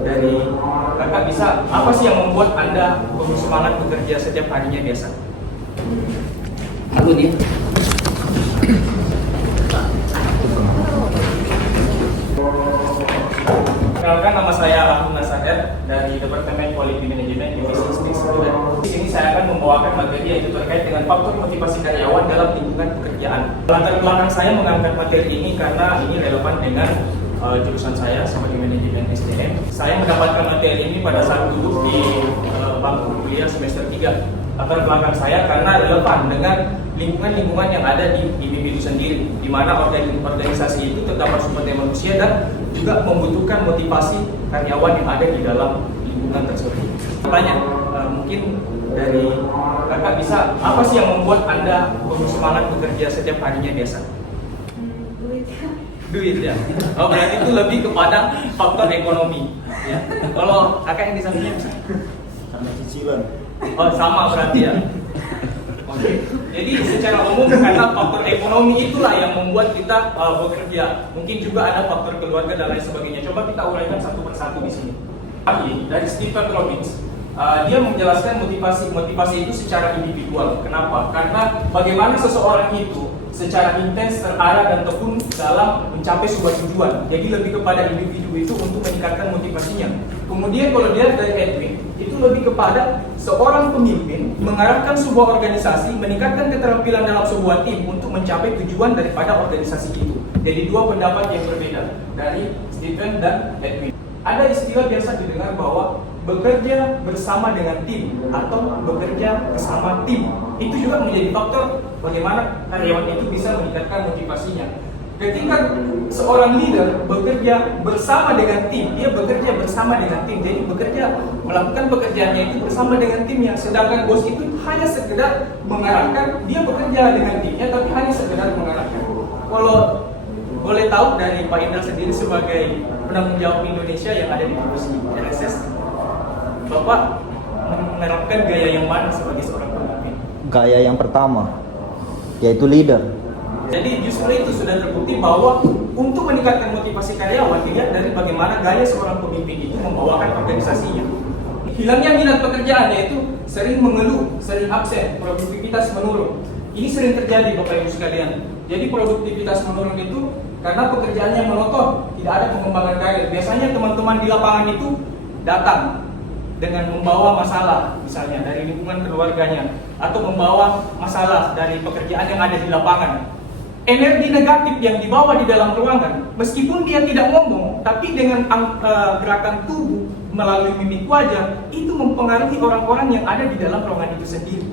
dari kakak bisa, apa sih yang membuat Anda penuh semangat bekerja setiap harinya biasa? Aku dia. Perkenalkan, nama saya Ahmad Nasar dari Departemen Policy Management Divisi Statistics Student. Di sini saya akan membawakan materi yaitu terkait dengan faktor motivasi karyawan dalam lingkungan pekerjaan. Latar belakang saya mengangkat materi ini karena ini relevan dengan jurusan saya sebagai manajemen SDM. Saya mendapatkan materi ini pada saat duduk di bangku kuliah semester 3. Latar belakang saya karena relevan dengan lingkungan-lingkungan yang ada di IBB itu sendiri, di mana organisasi itu terdapat sumber daya manusia dan juga membutuhkan motivasi karyawan yang ada di dalam lingkungan tersebut. Tanya, mungkin dari kakak bisa, apa sih yang membuat Anda penuh semangat bekerja setiap harinya biasa? Duit ya. Oh, berarti itu lebih kepada faktor ekonomi. Ya. Kalau kakak yang di sampingnya bisa? Sama cicilan. Oh, sama berarti ya. Oke. Jadi secara umum karena faktor ekonomi itulah yang membuat kita bekerja. Mungkin juga ada faktor keluarga dan lain sebagainya. Coba kita uraikan satu persatu di sini. Dari Stephen Robbins, dia menjelaskan motivasi itu secara individual. Kenapa? Karena bagaimana seseorang itu secara intens terarah dan tekun dalam mencapai sebuah tujuan. Jadi lebih kepada individu itu untuk meningkatkan motivasinya. Kemudian kalau dia dari Edwin, itu lebih kepada seorang pemimpin mengarahkan sebuah organisasi, meningkatkan keterampilan dalam sebuah tim untuk mencapai tujuan daripada organisasi itu. Jadi dua pendapat yang berbeda dari Stephen dan Edwin. Ada istilah biasa didengar bahwa bekerja bersama dengan tim atau bekerja bersama tim. Itu juga menjadi faktor bagaimana karyawan itu bisa meningkatkan motivasinya. Ketika seorang leader bekerja bersama dengan tim, dia bekerja bersama dengan tim. Jadi bekerja, melakukan pekerjaannya itu bersama dengan timnya. Sedangkan bos itu hanya sekedar mengarahkan, dia bekerja dengan timnya tapi hanya sekedar mengarahkan. Kalau boleh tahu dari Pak Indra sendiri sebagai penanggung jawab Indonesia yang ada di divisi RSS, Bapak menerapkan gaya yang mana sebagai seorang pemimpin? Gaya yang pertama, yaitu leader. Jadi justru itu sudah terbukti bahwa untuk meningkatkan motivasi karyawan dilihat dari bagaimana gaya seorang pemimpin itu membawakan organisasinya. Hilangnya minat pekerjaan yaitu sering mengeluh, sering absen, produktivitas menurun. Ini sering terjadi Bapak Ibu sekalian. Jadi produktivitas menurun itu karena pekerjaannya monoton, tidak ada pengembangan karir. Biasanya teman-teman di lapangan itu datang dengan membawa masalah, misalnya dari lingkungan keluarganya, atau membawa masalah dari pekerjaan yang ada di lapangan. Energi negatif yang dibawa di dalam ruangan, meskipun dia tidak ngomong, tapi dengan gerakan tubuh melalui mimik wajah, itu mempengaruhi orang-orang yang ada di dalam ruangan itu sendiri.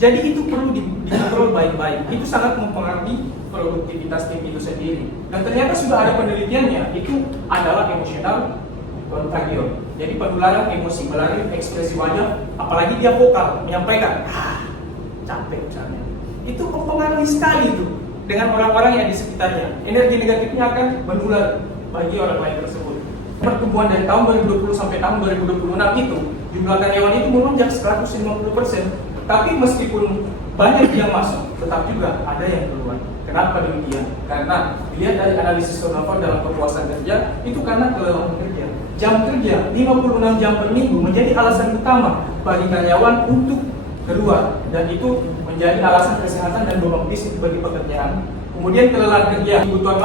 Jadi itu perlu dikontrol baik-baik. Itu sangat mempengaruhi produktivitas tim itu sendiri. Dan ternyata sudah ada penelitiannya, itu adalah emosional contagion. Jadi penularan emosi melalui ekspresi wajah, apalagi dia vokal menyampaikan, capek misalnya. Itu mempengaruhi sekali itu dengan orang-orang yang di sekitarnya. Energi negatifnya akan menular bagi orang lain tersebut. Pertumbuhan dari tahun 2020 sampai tahun 2026 itu jumlah karyawan itu melonjak 150%. Tapi meskipun banyak yang masuk, tetap juga ada yang keluar. Kenapa demikian? Karena dilihat dari analisis turnover dalam kepuasan kerja itu karena kelelahan kerja. Jam kerja 56 jam per minggu menjadi alasan utama bagi karyawan untuk keluar, dan itu menjadi alasan kesehatan dan beban fisik bagi pekerjaan. Kemudian kelelahan kerja, kebutuhan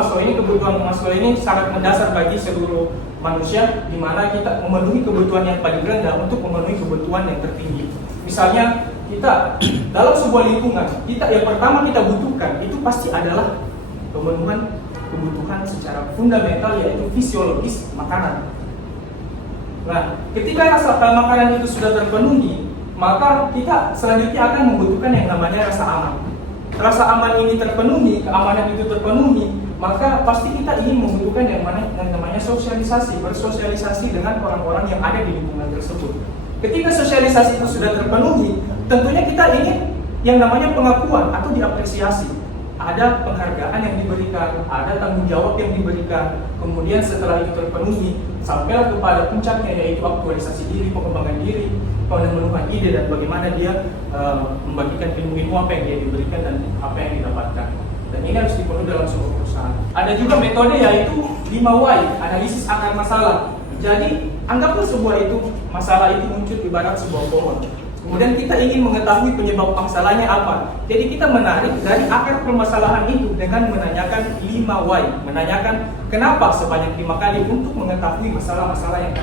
Maslow ini sangat mendasar bagi seluruh manusia, di mana kita memenuhi kebutuhan yang paling rendah untuk memenuhi kebutuhan yang tertinggi. Misalnya kita dalam sebuah lingkungan, yang pertama kita butuhkan itu pasti adalah pemenuhan kebutuhan secara fundamental, yaitu fisiologis makanan. Nah, ketika makanan itu sudah terpenuhi, maka kita selanjutnya akan membutuhkan yang namanya rasa aman. Rasa aman ini terpenuhi, keamanan itu terpenuhi, maka pasti kita ingin membutuhkan yang namanya sosialisasi, bersosialisasi dengan orang-orang yang ada di lingkungan tersebut. Ketika sosialisasi itu sudah terpenuhi, tentunya kita ingin yang namanya pengakuan atau diapresiasi. Ada penghargaan yang diberikan, ada tanggung jawab yang diberikan. Kemudian setelah itu terpenuhi, sampailah kepada puncaknya, yaitu aktualisasi diri, pengembangan diri, pemenuhan ide, dan bagaimana dia membagikan ilmu-ilmu apa yang dia diberikan dan apa yang didapatkan. Dan ini harus dipenuhi dalam sebuah perusahaan. Ada juga metode yaitu 5 why, analisis akar masalah. Jadi anggaplah sebuah itu masalah itu muncul ibarat sebuah pohon. Kemudian kita ingin mengetahui penyebab masalahnya apa. Jadi kita menarik dari akar permasalahan itu dengan menanyakan 5 why, menanyakan kenapa sebanyak 5 kali untuk mengetahui masalah-masalah yang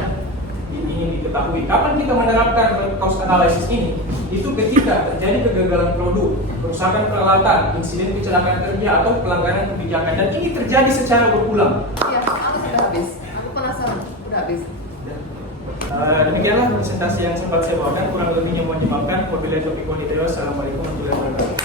ingin diketahui. Kapan kita menerapkan root cause analysis ini? Itu ketika terjadi kegagalan produk, kerusakan peralatan, insiden kecelakaan kerja atau pelanggaran kebijakan, dan ini terjadi secara berulang. Iya, aku sudah habis. Aku penasaran, udah habis. Demikianlah presentasi yang sempat saya bawakan. Kurang lebihnya mohon dimaafkan. Wabillahi taufiq wal hidayah. Assalamualaikum warahmatullahi wabarakatuh.